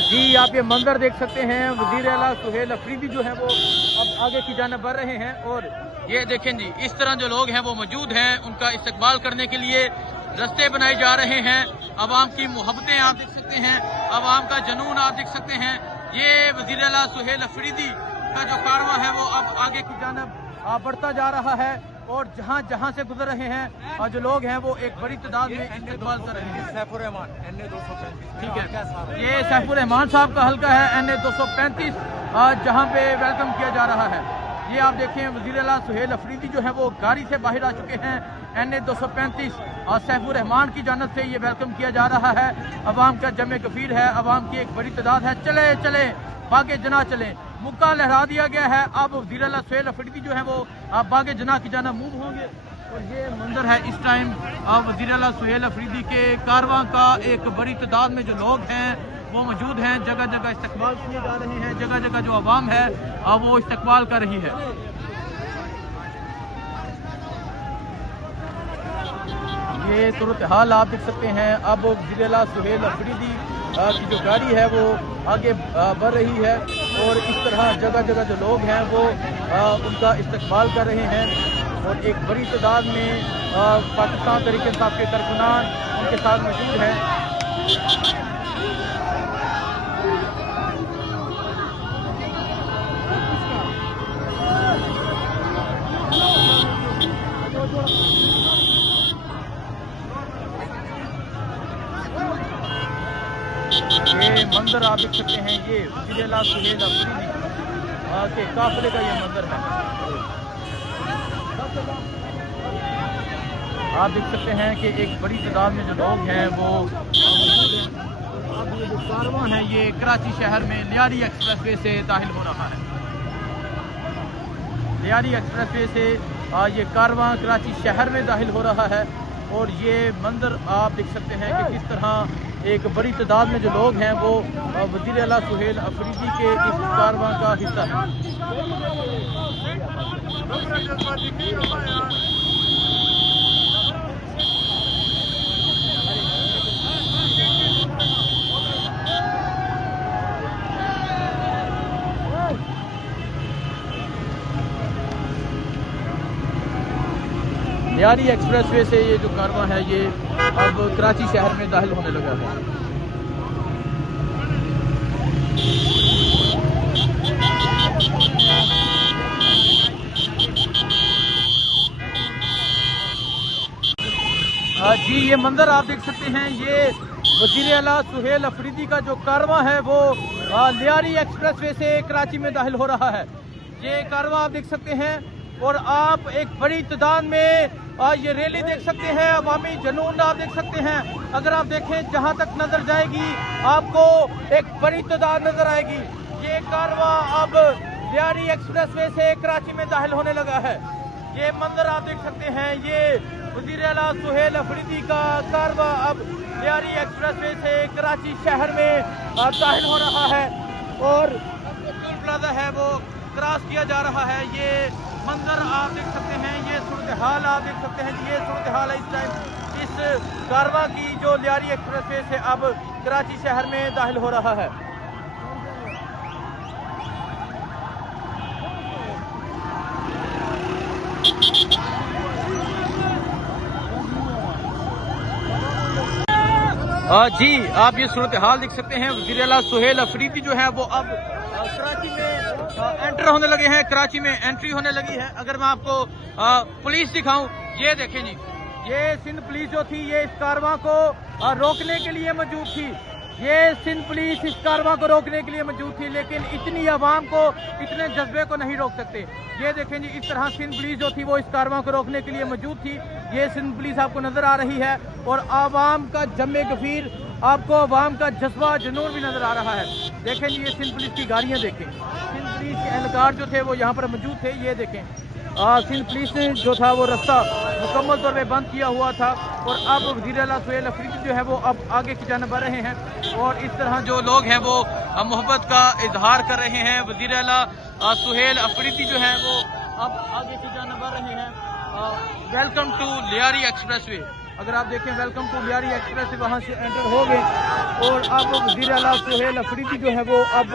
जी आप ये मंजर देख सकते हैं, वज़ीर आला सुहेल अफरीदी जो है वो अब आगे की जानिब बढ़ रहे हैं और ये देखें जी इस तरह जो लोग हैं वो मौजूद हैं, उनका इस्तकबाल करने के लिए रास्ते बनाए जा रहे हैं। अवाम की मोहब्बतें आप देख सकते हैं, अवाम का जुनून आप देख सकते हैं। ये वज़ीर आला सुहेल अफरीदी का जो कारवां है वो अब आगे की जानिब बढ़ता जा रहा है और जहाँ जहाँ से गुजर रहे हैं और जो लोग हैं वो एक बड़ी तादाद में इस्तकबाल कर रहे हैं। सैफुर रहमान NA 235, ठीक है, ये सैफुर रहमान साहब का हल्का है NA 235, जहाँ पे वेलकम किया जा रहा है। ये आप देखें वज़ीर आला सुहेल अफरीदी जो है वो गाड़ी से बाहर आ चुके हैं NA 235 और सैफुर रहमान की जानिब से ये वेलकम किया जा रहा है। अवाम का जमे कफीर है, अवाम की एक बड़ी तादाद है। चले चले बागे जना चले, मुक्का लहरा दिया गया है। अब वज़ीर आला सुहेल अफरीदी जो है वो बागे जना की जानिब मूव होंगे और ये मंजर है इस टाइम वज़ीर आला सुहेल अफरीदी के कारवां का। एक बड़ी तादाद में जो लोग हैं वो मौजूद हैं, जगह जगह इस्तकबाल किए जा रहे हैं, जगह जगह जो आवाम है वो इस्तकबाल कर रही है। ये सूरत हाल आप देख सकते हैं। अब वज़ीर आला सुहेल अफरीदी की जो गाड़ी है वो आगे बढ़ रही है और इस तरह जगह जगह जो लोग हैं वो उनका इस्तकबाल कर रहे हैं और एक बड़ी तादाद में पाकिस्तान तहरीक इंसाफ के कारकुनान उनके साथ मौजूद हैं। ये मंजर आप देख सकते हैं, ये वज़ीर आला सुहेल अफरीदी के काफिले का ये मंजर है। आप देख सकते हैं कि एक बड़ी तादाद में जो लोग हैं वो अब ये जो कारवां है ये कराची शहर में लियारी एक्सप्रेसवे से दाखिल हो रहा है। लियारी एक्सप्रेसवे से ये कारवां कराची शहर में दाखिल हो रहा है और ये मंजर आप देख सकते हैं कि किस तरह एक बड़ी तादाद में जो लोग हैं वो वज़ीर आला सुहेल अफरीदी के इस कारवां का हिस्सा है। लियारी एक्सप्रेसवे से ये जो कारवां है ये अब कराची शहर में दाखिल होने लगा है। जी ये मंजर आप देख सकते हैं, ये वज़ीर आला सुहेल अफरीदी का जो कारवां है वो लियारी एक्सप्रेसवे से कराची में दाखिल हो रहा है। ये कारवां आप देख सकते हैं और आप एक बड़ी तादाद में ये रैली देख सकते हैं, अवामी जुनून आप देख सकते हैं। अगर आप देखें जहां तक नजर जाएगी आपको एक बड़ी तादाद नजर आएगी। ये कारवां अब लियारी एक्सप्रेसवे से कराची में दाखिल होने लगा है। ये मंजर आप देख सकते हैं, ये वज़ीर आला सुहेल अफरीदी का कारवां अब लियारी एक्सप्रेसवे से कराची शहर में दाखिल हो रहा है और टोल प्लाजा है वो क्रॉस किया जा रहा है। ये मंजर आप देख सकते हैं, ये सूरत हाल आप देख सकते हैं। ये सूरत हाल है इस टाइम इस कारवां की जो लियारी एक्सप्रेसवे से अब कराची शहर में दाखिल हो रहा है। जी आप ये सूरत हाल देख सकते हैं, वज़ीर आला सुहेल अफरीदी जो है वो अब कराची में एंटर होने लगे हैं, कराची में एंट्री होने लगी है। अगर मैं आपको पुलिस दिखाऊं, ये देखें जी, ये सिंध पुलिस जो थी ये इस कारवां को रोकने के लिए मौजूद थी। ये सिंध पुलिस इस कारवां को रोकने के लिए मौजूद थी, लेकिन इतनी आवाम को, इतने जज्बे को नहीं रोक सकते। ये देखें जी, इस तरह सिंध पुलिस जो थी वो इस कारवां को रोकने के लिए मौजूद थी। ये सिंध पुलिस आपको नजर आ रही है और आवाम का जमे गफीर, आपको आवाम का जज्बा जुनून भी नजर आ रहा है। देखें जी, ये सिंध पुलिस की गाड़ियां देखें, सिंध पुलिस के एहलकार जो थे वो यहाँ पर मौजूद थे। ये देखें सिंध पुलिस ने जो था वो रास्ता मुकम्मल तौर पे बंद किया हुआ था और अब वज़ीर आला सुहेल अफरीदी जो है वो अब आगे की जानिब बढ़ रहे हैं और इस तरह जो लोग हैं वो मोहब्बत का इजहार कर रहे हैं। वज़ीर आला सुहेल अफरीदी जो है वो अब आगे की जानिब बढ़ रहे हैं। Welcome to Lyari expressway. अगर आप देखें वेलकम टू लियारी एक्सप्रेस से वहाँ से एंटर हो गए और अब वज़ीर आला सुहेल अफरीदी जो है वो अब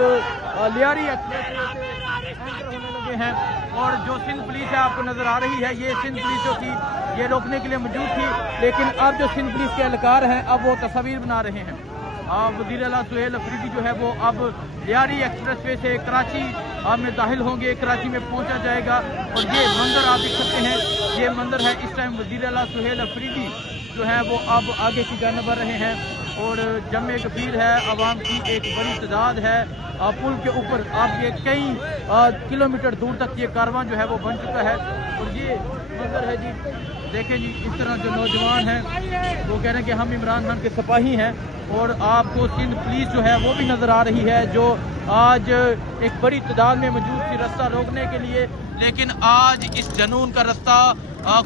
लियारी एक्सप्रेस से एंटर होने लगे हैं। और जो सिंध पुलिस है आपको नज़र आ रही है, ये सिंध पुलिस जो थी ये रोकने के लिए मौजूद थी, लेकिन अब जो सिंध पुलिस के एहलकार हैं अब वो तस्वीर बना रहे हैं। वज़ीर आला सुहेल अफरीदी जो है वो अब लियारी एक्सप्रेस वे से कराची में दाखिल होंगे, कराची में पहुंचा जाएगा। और ये मंजर आप देख सकते हैं, ये मंजर है इस टाइम वज़ीर आला सुहेल अफरीदी जो है वो अब आगे की जानिब बढ़ रहे हैं और जमे कफीर है, आवाम की एक बड़ी तादाद है। पुल के ऊपर आप ये कई किलोमीटर दूर तक ये कारवां जो है वो बन चुका है। और ये मंजर है जी, देखें जी इस तरह जो नौजवान हैं वो कह रहे हैं कि हम इमरान खान के सिपाही हैं। और आपको सिंध पुलिस जो है वो भी नज़र आ रही है जो आज एक बड़ी तादाद में मौजूद थी रास्ता रोकने के लिए, लेकिन आज इस जनून का रास्ता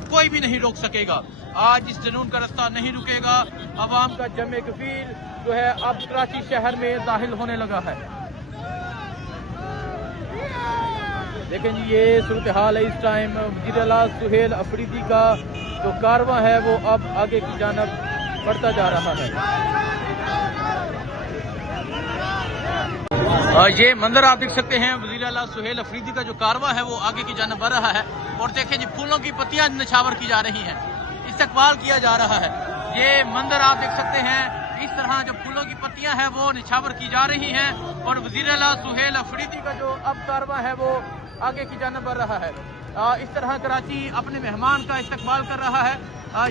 कोई भी नहीं रोक सकेगा। आज इस जनून का रास्ता नहीं रुकेगा। अवाम का जमे कफीर जो है अब कराची शहर में दाखिल होने लगा है। देखें जी ये सूरत हाल है इस टाइम वज़ीर आला सुहेल अफरीदी का जो कारवां है वो अब आगे की जानब बढ़ता जा रहा है। ये मंजर आप देख सकते हैं वज़ीर आला सुहेल अफरीदी का जो कारवां है वो आगे की जानब बढ़ रहा है। और देखें जी फूलों की पत्तियां निछावर की जा रही हैं, इस्तकबाल किया जा रहा है। ये मंजर आप देख सकते हैं, इस तरह जो फूलों की पत्तियां हैं वो निछावर की जा रही हैं और वज़ीर आला सुहेल अफरीदी का जो अब कारवां है वो आगे की जानिब बढ़ रहा है। इस तरह कराची अपने मेहमान का इस्तकबाल कर रहा है।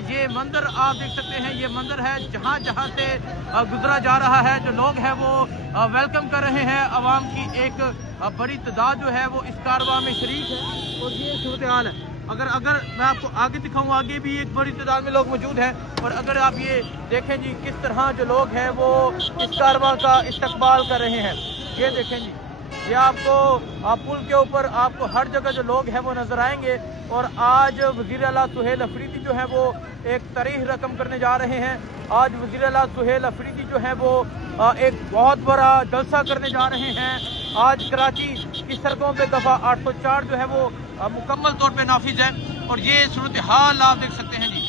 ये मंजर आप देख सकते हैं, ये मंजर है जहाँ जहाँ से गुजरा जा रहा है, जो लोग हैं वो वेलकम कर रहे हैं। आवाम की एक बड़ी तादाद जो है वो इस कारवां में शरीक है और ये सूरत हाल है। अगर मैं आपको आगे दिखाऊं, आगे भी एक बड़ी तादाद में लोग मौजूद हैं। और अगर आप ये देखें जी किस तरह जो लोग हैं वो इस कारवां का इस्तकबाल कर रहे हैं। ये देखें जी, ये आपको पुल के ऊपर आपको हर जगह जो लोग हैं वो नजर आएंगे। और आज वज़ीर आला सुहेल अफरीदी जो है वो एक तारीख रकम करने जा रहे हैं। आज वज़ीर आला सुहेल अफरीदी जो है वो एक बहुत बड़ा जलसा करने जा रहे हैं। आज कराची की सड़कों पे दफा 804 जो है वो मुकम्मल तौर पे नाफिज है। और ये सूरत हाल आप देख सकते हैं जी।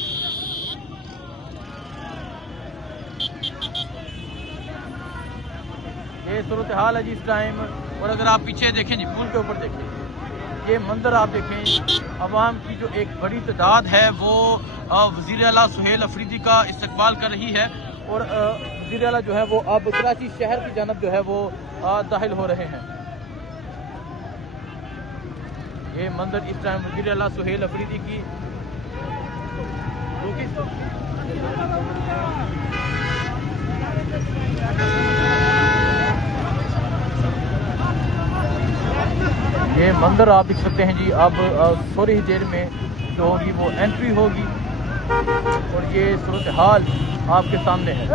ये सूरत हाल है जी इस टाइम। और अगर आप पीछे देखें जी, पुल के ऊपर देखें, ये मंजर आप देखें, अवाम की जो एक बड़ी तादाद है वो वज़ीर आला सुहेल अफरीदी का इस्तकबाल कर रही है। और वज़ीर आला जो है वो अब कराची शहर की जानब जो है वो दाखिल हो रहे हैं। ये मंजर इस टाइम वज़ीर आला सुहेल अफरीदी की ये मंजर आप देख सकते हैं जी। अब थोड़ी ही देर में जो होगी वो एंट्री होगी और ये सूरत हाल आपके सामने है।